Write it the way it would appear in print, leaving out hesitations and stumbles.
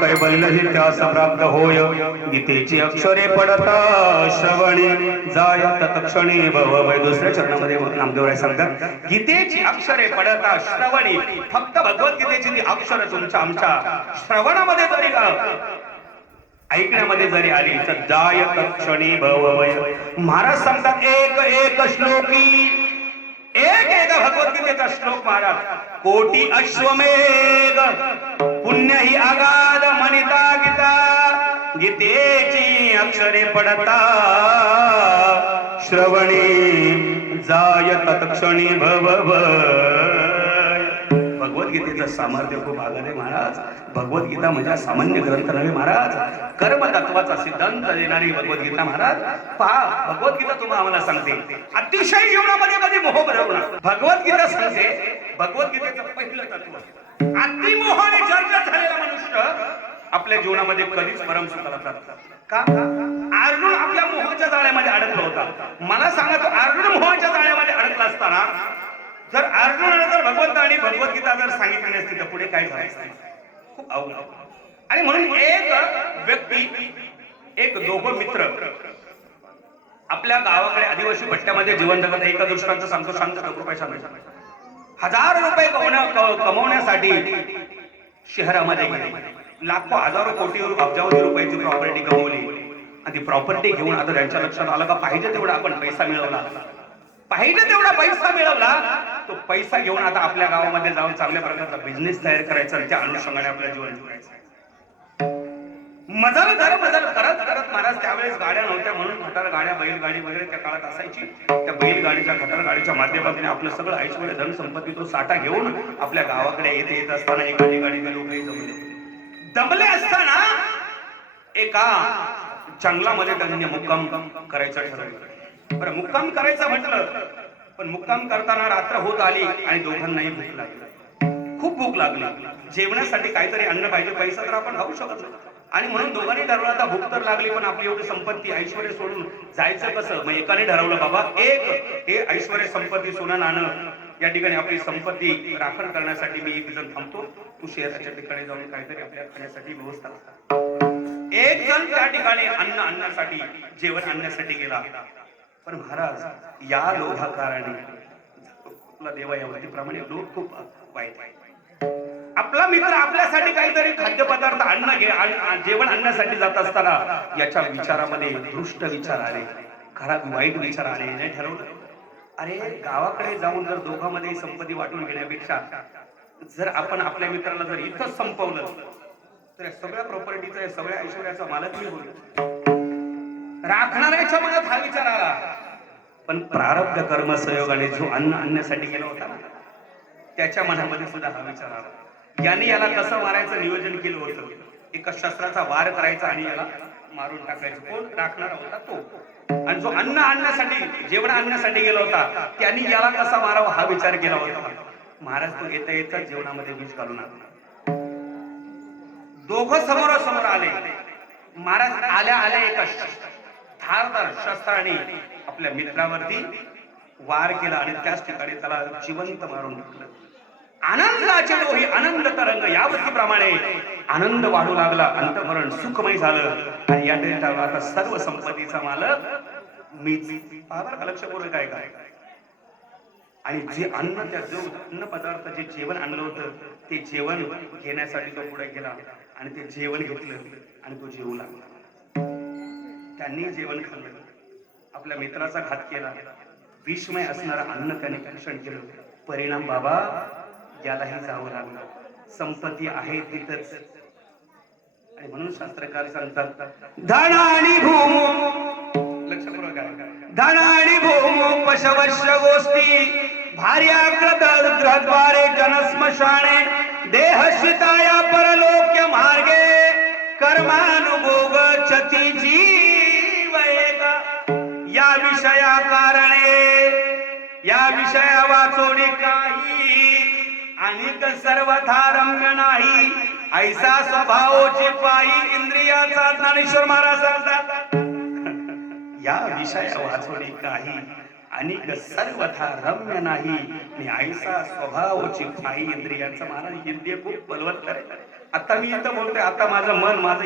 कैवल्य ही त्यास प्राप्त होय गीतेची अक्षरे पडता श्रवणी जाय तत्क्षणी भवभय. दुसऱ्या चरणामध्ये नामदेवराय सांगतात गीतेची अक्षरे पडता श्रवणी. फक्त भगवद्गीतेची ती अक्षर तुमच्या आमच्या श्रवणामध्ये जरी ऐकण्यामध्ये जरी आली तर जाय तत्क्षणी भवभय. महाराज सांगतात एक एक श्लोकी एक एक भगवद्गीतेचा श्लोक महाराज कोटी अश्वमेध पुण्य ही आगाध मनिता गीता. गीतेची अक्षरे पडता श्रवणी जाय तत्क्षणी भवभय. भगवद्गीतेचं सामर्थ्य खूप आगाध आहे महाराज. भगवद्गीता म्हणजे सामान्य ग्रंथ नव्हे महाराज. कर्म तत्वाचा सिद्धांत देणारी भगवद्गीता महाराज. पहा भगवद्गीता तुम्हाला आम्हाला सांगते अतिशय जीवनामध्ये कधी मोह भरवणार. भगवद्गीता सांगते भगवद्गीतेचं पहिलं तत्व अतिमोहाने जर्जर झालेला मनुष्य आपल्या जीवनामध्ये कधीच परम सुखाला प्राप्त का. अर्जुन आपल्या मोहाच्या जाळ्यामध्ये अडकला होता. मला सांगा तो अर्जुन मोहाच्या जाळ्यामध्ये अडकला असताना जर अर्जुनाने जर भगवंत आणि भगवद्गीता जर सांगितली नसती तर पुढे काय करायचं खूप अवघड. आणि म्हणून एक व्यक्ती एक दोघं मित्र आपल्या गावाकडे आदिवासी भट्ट्यामध्ये जीवन जगत. एका दृष्टांत सांगतो शांत रुपये सांगतो. 1000 रुपये कमवण्यासाठी शहरामध्ये गेले. लाखो हजारो कोटी अब्जावधी रुपयाची प्रॉपर्टी कमवली आणि ती प्रॉपर्टी घेऊन आता त्यांच्या लक्षात आलं का पाहिजे तेवढा आपण पैसा मिळवला. पाहिजे तेवढा पैसा मिळवला. तो पैसा घेऊन आता आपल्या गावामध्ये जाऊन चांगल्या प्रकारचा बिझनेस तयार करायचा आणि त्या अनुषंगाने आपलं जीवन जगायचं. मजल करत करत महाराज त्यावेळेस गाड्या नव्हत्या म्हणून खटार गाड्या बैलगाडी वगैरे त्या काळात असायची. त्या बैलगाडीच्या खटार गाडीच्या माध्यमातून आपलं सगळं ऐश्वर्य धन संपत्ती तो साठा घेऊन आपल्या गावाकडे येत असताना एका गाडीचे लोकही दमले असताना एका जंगलामध्ये त्यांनी मुक्काम करायचं ठरवलं. बरं मुक्काम करायचं म्हटलं पण मुक्काम करताना रात्र होत आली आणि दोघांनाही भूक लागली. खूप भूक लागली. जेवणासाठी काहीतरी अन्न पाहिजे. पैसा तर आपण खाऊ शकत नाही आणि म्हणून दोघांनी ठरवलं आता भूक तर लागली पण आपली एवढी संपत्ती ऐश्वर्य सोडून जायचं कसं. मग एकाने ठरवलं बाबा एक हे ऐश्वर्य संपत्ती सोनं नाणं या ठिकाणी आपली संपत्ती राखण करण्यासाठी मी एक जण थांबतो. तू शहराच्या ठिकाणी जाऊन काहीतरी आपल्या खाण्यासाठी व्यवस्था कर. एक जण त्या ठिकाणी अन्न आणण्यासाठी जेवण आणण्यासाठी गेला. पण महाराज या लोभाकाराने आपला देवा या प्रमाणे लोक खूप वाईट आहे. आपला मित्र आपल्यासाठी काहीतरी खाद्यपदार्थ जेवण आणण्यासाठी जात असताना याच्या विचारामध्ये दृष्ट विचार आले. खराब वाईट विचार आले. नाही ठरवलं अरे गावाकडे जाऊन जर दोघांमध्ये संपत्ती वाटून घेण्यापेक्षा जर आपण आपल्या मित्राला जर इथंच संपवलं तर सगळ्या प्रॉपर्टीचा सगळ्या ऐश्वर्याचा मालक मी होईल. राखणाऱ्याच्या मनात हा विचार आला. पण प्रारब्ध कर्म संयोगाने जो अन्न आणण्यासाठी गेला होता ना त्याच्या मनामध्ये सुद्धा हा विचार आला. याने याला कसं मारायचं नियोजन केलं होतं. एका शस्त्राचा वार करायचा आणि याला मारून टाकायचं. कोण राखणारा होता तो. आणि जो अन्न आणण्यासाठी जेवण आणण्यासाठी गेला होता त्यांनी याला कसा मारावा हा विचार केला होता. महाराज तो येता येता जेवणामध्ये विष घालून आला. दोघं समोरासमोर आले. महाराज आल्या आल्या एका धारदार शस्त्राने आपल्या मित्रावरती वार केला आणि त्याच ठिकाणी त्याला जिवंत मारून टाकलं. आनंदाचे डोही आनंद तरंग यावती प्रमाणे आनंद वाढू लागला. अंतःकरण सुखमय झालं आणि या ठिकाणी आता सर्व संपत्तीचा मालक मीच. पाहा लक्षपूर्वक काय काय. आणि जे अन्न त्या जो अन्न पदार्थ जे जेवण आणलं होतं ते जेवण घेण्यासाठी तो पुढे गेला आणि ते जेवण घेतलं आणि तो जेवू लागला. त्यांनी जेवण खाल्लं. आपल्या मित्राचा घात केला. विषमय असणारं अन्न त्याने भक्षण केलं. परिणाम बाबा यालाही जावं लागलं. संपत्ती आहे तिथंच. आणि म्हणून शास्त्रकार सांगतात धन आणि भूमो लक्षपूर्वक धन आणि भूमो पशवश्य गोष्टी भार्याग्रद्वारे जनस्मशाने देहशिताया परलोक्य मार्गे कर्मानुभोग चती जीव या विषया कारणे या विषया वाचोडी काही अनेक सर्वथा रम्य नाही ऐसा स्वभावचे पायी इंद्रियाचा ज्ञानेश्वर महाराज सांगतात. या विषया वाचोडी काही आणि सर्वथा रम्य नाही मी आईसा स्वभावची पायी इंद्रियांचा महाराज इंद्रिय खूप बलवत्तर आहे. आता मी इथं बोलतोय, आता माझं मन माझं